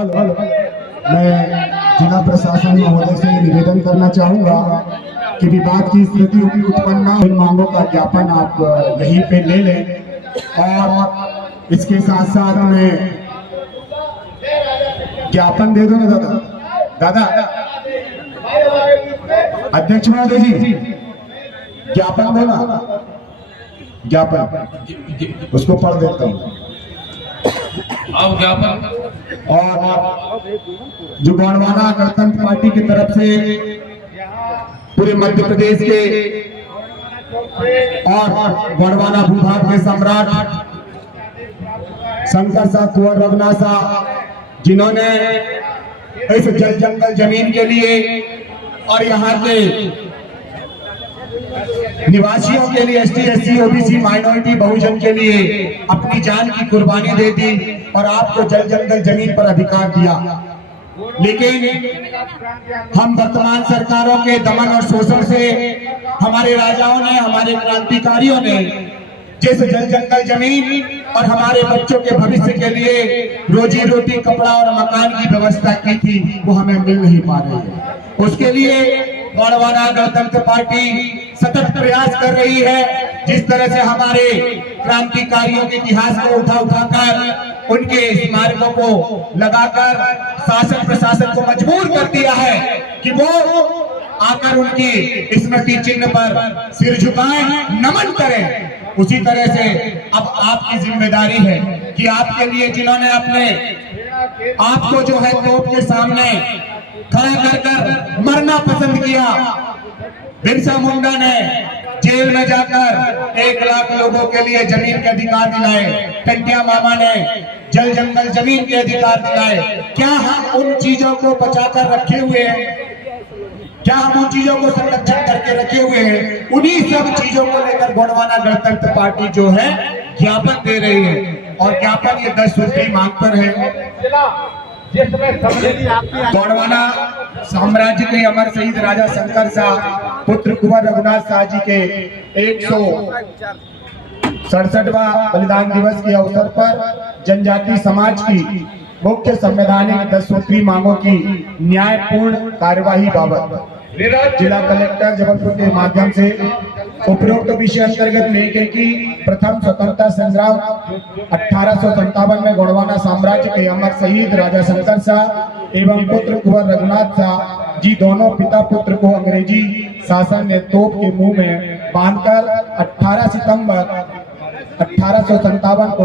मैं जिला प्रशासन महोदय से निवेदन करना चाहूँगा कि विवाद की स्थिति उत्पन्न न हो, इन मांगों का ज्ञापन आप यहीं पे ले लें और इसके साथ साथ में ज्ञापन दे दो ना दादा अध्यक्ष महोदय जी, ज्ञापन दो ना, ज्ञापन उसको पढ़ देता हूँ। अब ज्ञापन और जो गोंडवाना गणतंत्र पार्टी की तरफ से पूरे मध्य प्रदेश के और गोंडवाना भूभाग के सम्राट शंकर शाह कुंवर रघुनाथ शाह, जिन्होंने इस जल जंगल जमीन के लिए और यहाँ के निवासियों के लिए, एसटी एससी ओबीसी माइनॉरिटी बहुजन के लिए अपनी जान की कुर्बानी दे दी और आपको जल जंगल जमीन पर अधिकार दिया। लेकिन हम वर्तमान सरकारों के दमन और शोषण से, हमारे राजाओं ने, हमारे क्रांतिकारियों ने जिस जल जंगल जमीन और हमारे बच्चों के भविष्य के लिए रोजी रोटी, कपड़ा और मकान की व्यवस्था की थी, वो हमें मिल नहीं पा रही है। उसके लिए गोंडवाना गणतंत्र पार्टी सतत प्रयास कर रही है। जिस तरह से हमारे क्रांतिकारियों के इतिहास को उठाकर उनके स्मारकों को लगाकर शासन प्रशासन को मजबूर कर दिया है कि वो आकर उनकी स्मृति चिन्ह पर सिर झुकाएं, नमन करें। उसी तरह से अब आपकी जिम्मेदारी है कि आपके लिए जिन्होंने अपने आपको जो है तोप के सामने खड़ा कर कर मरना पसंद किया, बिरसा मुंडा ने जेल में जाकर 1 लाख लोगों के लिए जमीन के अधिकार दिलाए, टंटिया मामा ने जल जंगल जमीन के अधिकार दिलाए। क्या हम उन चीजों को बचाकर रखे हुए हैं? क्या हम उन चीजों को संरक्षण करके रखे हुए हैं? उन्हीं सब चीजों को लेकर गोंडवाना गणतंत्र पार्टी जो है ज्ञापन दे रही है और ज्ञापन ये 10 सूत्री मांग पर है। गोंडवाना साम्राज्य के अमर शहीद राजा शंकर शाह पुत्र कुंवर रघुनाथ शाह जी के 167वां बलिदान दिवस के अवसर पर जनजाति समाज की मुख्य संवैधानिक 10 सूत्री मांगों की न्यायपूर्ण कार्यवाही बाबत जिला कलेक्टर जबलपुर के माध्यम से उपरोक्त विषय अंतर्गत लेके की प्रथम स्वतंत्रता संग्राम 1857 में गोंडवाना साम्राज्य के अमर शहीद राजा शंकर शाह एवं पुत्र कुंवर रघुनाथ शाह जी दोनों पिता पुत्र को अंग्रेजी शासन ने तोप के मुंह में बांधकर 18 सितंबर 1857 को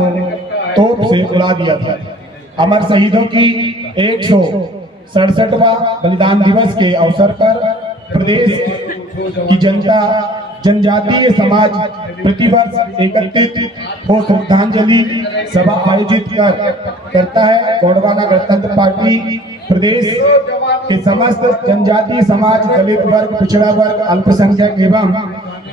तोप से उड़ा दिया था। अमर शहीदों की 167वां बलिदान दिवस के अवसर पर प्रदेश की जनता, जनजातीय समाज प्रतिवर्ष एकत्रित हो श्रद्धांजलि सभा आयोजित करता है। गोंडवाना गणतंत्र पार्टी प्रदेश के समस्त जनजातीय समाज, दलित वर्ग, पिछड़ा वर्ग, अल्पसंख्यक एवं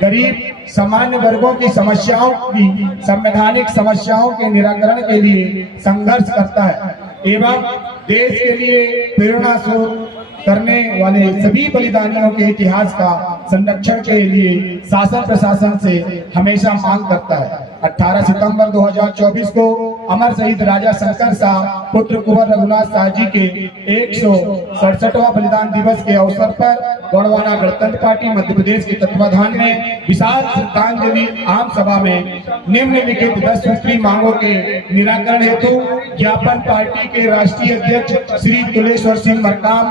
गरीब सामान्य वर्गों की समस्याओं की संवैधानिक समस्याओं के निराकरण के लिए संघर्ष करता है एवं देश के लिए प्रेरणा स्रोत करने वाले सभी बलिदानियों के इतिहास का संरक्षण के लिए शासन प्रशासन से हमेशा मांग करता है। 18 सितंबर 2024 को अमर शहीद राजा शंकर शाह पुत्र कुंवर रघुनाथ शाह जी के 167वां बलिदान दिवस के अवसर पर गोंडवाना गणतंत्र पार्टी मध्य प्रदेश के तत्वाधान में विशाल श्रद्धांजलि आम सभा में निम्नलिखित 10 सूत्री मांगों के निराकरण हेतु ज्ञापन पार्टी के राष्ट्रीय अध्यक्ष श्री तुलेश्वर सिंह मरकाम,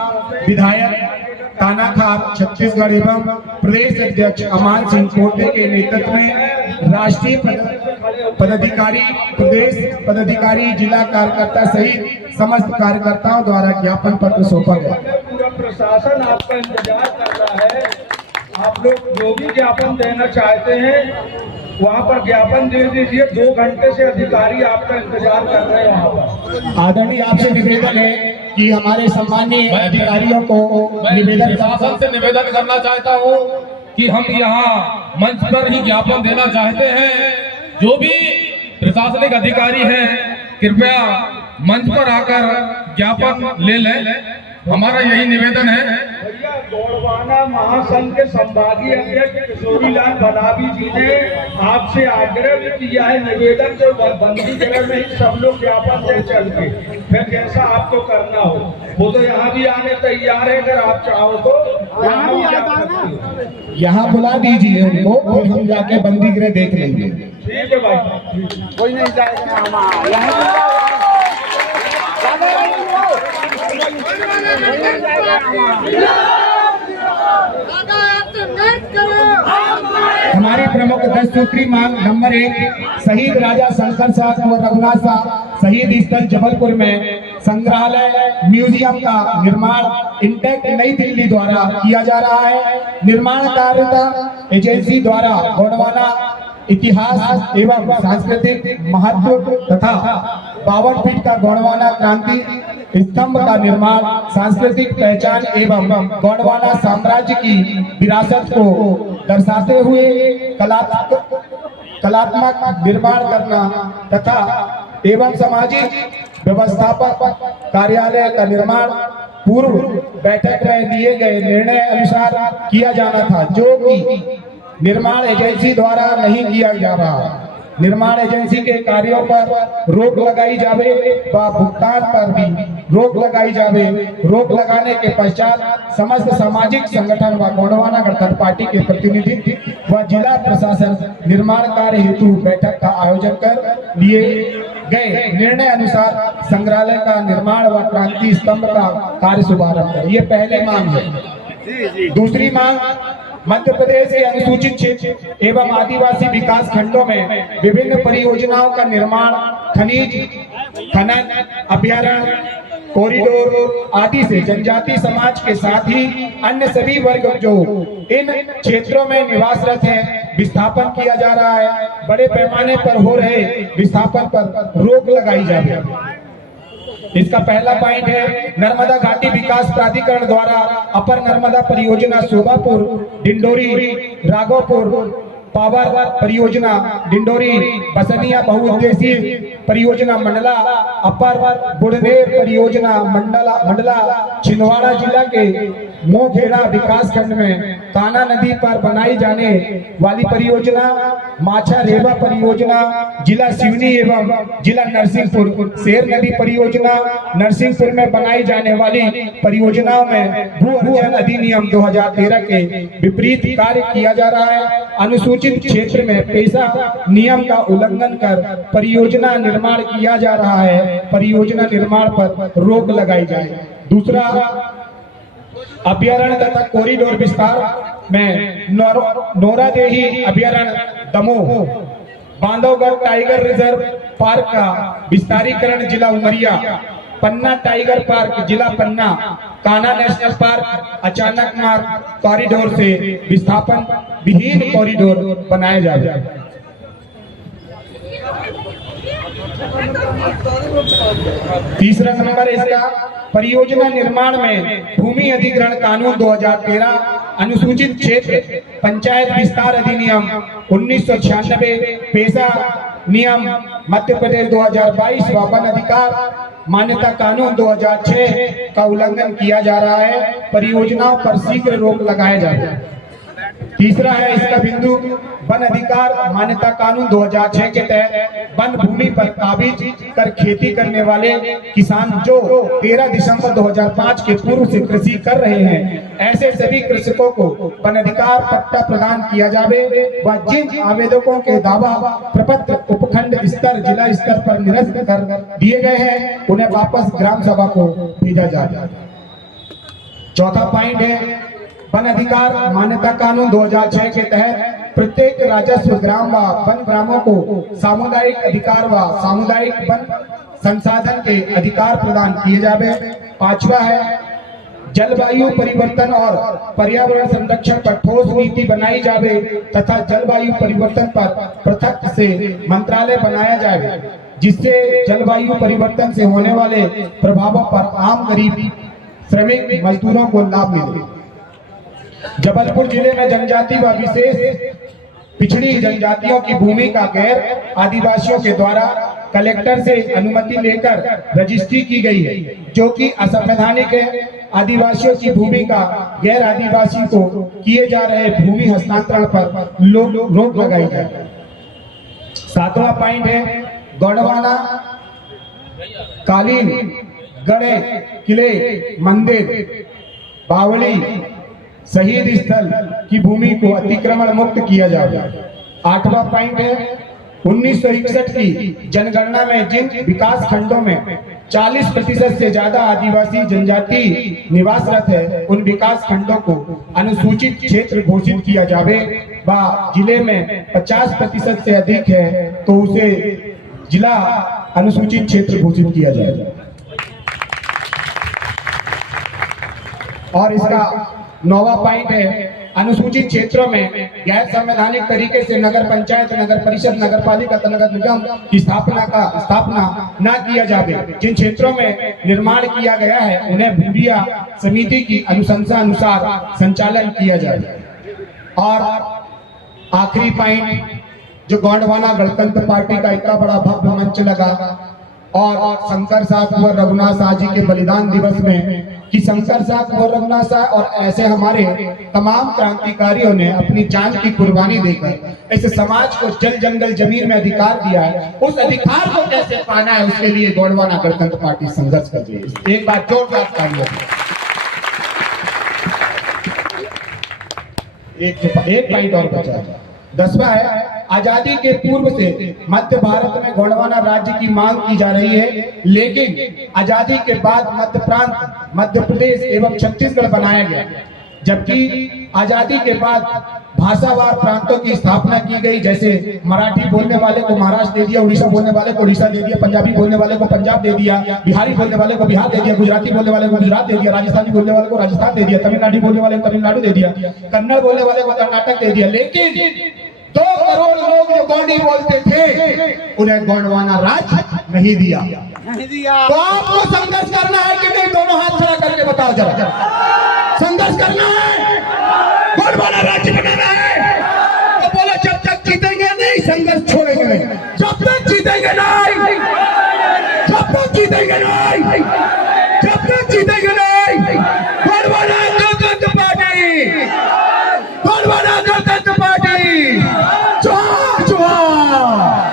विधायक तानाखार छत्तीसगढ़ एवं प्रदेश अध्यक्ष अमान सिंह कोटे के नेतृत्व में राष्ट्रीय पदाधिकारी, प्रदेश पदाधिकारी, जिला कार्यकर्ता सहित समस्त कार्यकर्ताओं द्वारा ज्ञापन पत्र सौंपा गया। पूरा प्रशासन आपका इंतजार कर रहा है। आप लोग जो भी ज्ञापन देना चाहते हैं वहाँ पर ज्ञापन दे दीजिए। 2 घंटे से अधिकारी आपका इंतजार कर रहे हैं वहाँ पर। आदरणीय आपसे निवेदन है कि हमारे सम्मानीय अधिकारियों को निवेदन प्रशासन से निवेदन करना चाहता हूँ कि हम यहाँ मंच पर ही ज्ञापन देना चाहते हैं। जो भी प्रशासनिक अधिकारी हैं कृपया मंच पर आकर ज्ञापन ले लें। हमारा यही निवेदन है। गोंडवाना महासंघ के संभागीय अध्यक्ष किशोरीलाल भलावी जी ने आपसे आग्रह भी किया है, निवेदन जो बंदी जगह में ही सब लोग ज्ञापन दे चल के, फिर जैसा आपको करना हो। वो तो यहाँ भी आने तैयार है, अगर आप चाहो तो यहाँ भी आ सकते हो। यहाँ बुला दीजिए उनको, फिर हम जाके बंदी गृह देख लेंगे। ठीक है भाई, कोई नहीं जाएगा हमारी प्रमुख 10 सूत्री मांग नंबर 1, शहीद राजा शंकर शाह कुंवर रघुनाथ शाह शहीद स्थल जबलपुर में संग्रहालय म्यूजियम का निर्माण इंटेक्ट नई दिल्ली द्वारा किया जा रहा है। निर्माण कार्य एजेंसी द्वारा गोंडवाना इतिहास एवं सांस्कृतिक महत्व तथा 52 फीट का गोंडवाना क्रांति स्तंभ का निर्माण सांस्कृतिक पहचान एवं गोंडवाना साम्राज्य की विरासत को दर्शाते हुए कलात्मक निर्माण करना तथा एवं सामाजिक व्यवस्थापक कार्यालय का निर्माण पूर्व बैठक में लिए गए निर्णय अनुसार किया जाना था, जो कि निर्माण एजेंसी द्वारा नहीं किया जा रहा। निर्माण एजेंसी के कार्यों पर रोक लगाई जावे व भुगतान पर भी रोक लगाई जावे। रोक लगाने के पश्चात समस्त सामाजिक संगठन व गोंडवाना गणतंत्र पार्टी के प्रतिनिधि व जिला प्रशासन निर्माण कार्य हेतु बैठक का आयोजन कर लिए गए निर्णय अनुसार संग्रहालय का निर्माण व क्रांति स्तंभ का कार्य शुभारंभ है। ये पहली मांग है। दूसरी मांग, मध्य प्रदेश के अनुसूचित क्षेत्र एवं आदिवासी विकास खंडों में विभिन्न परियोजनाओं का निर्माण खनिज खनन अभ्यारण्य कॉरिडोर आदि से जनजाति समाज के साथ ही अन्य सभी वर्ग जो इन क्षेत्रों में निवासरत हैं विस्थापन किया जा रहा है। बड़े पैमाने पर हो रहे विस्थापन पर रोक लगाई जाए। इसका पहला पॉइंट है, नर्मदा घाटी विकास प्राधिकरण द्वारा अपर नर्मदा परियोजना शोभापुर डिंडोरी राघोपुर पावर परियोजना डिंडोरी बसनिया बहुउद्देशीय परियोजना मंडला अपर बुढ़नेर परियोजना मंडला छिंदवाड़ा जिला के मोहखेड़ा विकास खंड में कान्हा नदी पर बनाई जाने वाली परियोजना माछा रेवा परियोजना जिला सिवनी एवं जिला नरसिंहपुर शेर नदी परियोजना नरसिंहपुर में बनाई जाने वाली परियोजनाओं में भू अर्जन अधिनियम 2013 के विपरीत कार्य किया जा रहा है। अनुसूचित क्षेत्र में पेशा नियम का उल्लंघन कर परियोजना निर्माण किया जा रहा है। परियोजना निर्माण पर रोक लगाई जाए। दूसरा, अभ्यारण्य तथा कॉरिडोर विस्तार में नोरादेही अभ्यारण्य Damoh Bandhavgarh tiger reserve park का विस्तारीकरण जिला उमरिया पन्ना टाइगर पार्क जिला पन्ना कान्हा नेशनल पार्क अचानक मार्ग कॉरिडोर से विस्थापन विहीन कॉरिडोर बनाया जाए। तीसरा नंबर इसका, परियोजना निर्माण में भूमि अधिग्रहण कानून 2013 अनुसूचित क्षेत्र पंचायत विस्तार अधिनियम 1996 पेशा नियम मध्य प्रदेश 2022 व वन अधिकार मान्यता कानून 2006 का उल्लंघन किया जा रहा है। परियोजनाओं पर शीघ्र रोक लगाया जाए। तीसरा है इसका बिंदु, वन अधिकार मान्यता कानून 2006 के तहत वन भूमि पर काबिज कर खेती करने वाले किसान जो 13 दिसंबर 2005 के पूर्व से कृषि कर रहे हैं, ऐसे सभी कृषकों को वन अधिकार पट्टा प्रदान किया जावे व जिन आवेदकों के दावा प्रपत्र उपखंड स्तर जिला स्तर पर निरस्त कर दिए गए हैं उन्हें वापस ग्राम सभा को भेजा जाए। चौथा पॉइंट है, वन अधिकार मान्यता कानून 2006 के तहत प्रत्येक राजस्व ग्राम व वन ग्रामों को सामुदायिक अधिकार व सामुदायिक वन संसाधन के अधिकार प्रदान किए जावे। पांचवा है, जलवायु परिवर्तन और पर्यावरण संरक्षण पर ठोस नीति बनाई जावे तथा जलवायु परिवर्तन पर पृथक से मंत्रालय बनाया जाए, जिससे जलवायु परिवर्तन से होने वाले प्रभावों पर आम गरीब श्रमिक मजदूरों को लाभ मिले। जबलपुर जिले में जनजाति व विशेष पिछड़ी जनजातियों की भूमि का गैर आदिवासियों के द्वारा कलेक्टर से अनुमति लेकर रजिस्ट्री की गई है, जो कि असंवैधानिक है आदिवासियों की भूमि का गैर आदिवासी को किए जा रहे भूमि हस्तांतरण पर रोक लगाई जाए। 7वां पॉइंट है गोंडवाना कालीन गढ़े किले मंदिर बावली शहीद स्थल की भूमि को अतिक्रमण मुक्त किया जाए। 8वां पॉइंट है 1961 की जनगणना में जिन विकास खंडों में 40% से ज्यादा आदिवासी जनजाति निवासरत है उन विकास खंडों को अनुसूचित क्षेत्र घोषित किया जावे व जिले में 50% से अधिक है तो उसे जिला अनुसूचित क्षेत्र घोषित किया जाए। और इसका 9वां पॉइंट है अनुसूचित क्षेत्रों में गैर संवैधानिक तरीके से नगर पंचायत नगर परिषद नगर पालिका नगर निगम की स्थापना न किया जाए। जिन क्षेत्रों में निर्माण किया गया है उन्हें भूरिया समिति की अनुशंसा अनुसार संचालन किया जाए। और आखिरी पॉइंट जो गोंडवाना गणतंत्र पार्टी का इतना बड़ा भव्य मंच लगा और शंकर साहब कुंवर रघुनाथ शाह जी के बलिदान दिवस में कि शंकर साहब कुंवर रघुनाथ शाह और ऐसे हमारे तमाम क्रांतिकारियों ने अपनी जान की कुर्बानी देकर इस समाज को जल जंगल जमीन में अधिकार दिया है। उस अधिकार को कैसे पाना है उसके लिए गोंडवाना गणतंत्र पार्टी संघर्ष कर रही है। एक बार जोरदार तालियां। एक पॉइंट और बचा है। 10वां है आजादी के पूर्व से मध्य भारत में गोंडवाना राज्य की मांग की जा रही है, लेकिन आजादी के बाद मध्य प्रांत मध्य प्रदेश एवं छत्तीसगढ़ बनाया गया। जबकि आजादी के बाद भाषावार प्रांतों की स्थापना की गई, जैसे मराठी बोलने वाले को महाराष्ट्र दे दिया, उड़ीसा बोलने वाले को उड़ीसा दे दिया, पंजाबी बोलने वाले को पंजाब दे दिया, बिहारी बोलने वाले को बिहार दे दिया, गुजराती बोलने वाले को गुजरात दे दिया, राजस्थानी बोलने वाले को राजस्थान दे दिया, तमिलनाडु बोलने वाले को तमिलनाडु दे दिया, कन्नड़ बोलने वाले को कर्नाटक दे दिया। लेकिन 2 करोड़ लोग जो गोंडी बोलते थे उन्हें गोंडवाना राज्य नहीं दिया। तो आपको संघर्ष करना है कि नहीं? दोनों हाथ खड़ा करके बताओ जरा। संघर्ष करना है, गोंडवाना राज्य बनाना है तो बोलो जब तक जीतेंगे नहीं संघर्ष छोड़ेंगे नहीं। जब तक जीतेंगे नहीं, जब तक जीतेंगे नहीं, जब तक जीतेंगे नहीं, गोंडवाना गणतंत्र पार्टी, गोंडवाना गणतंत्र पार्टी जोहार जोहार।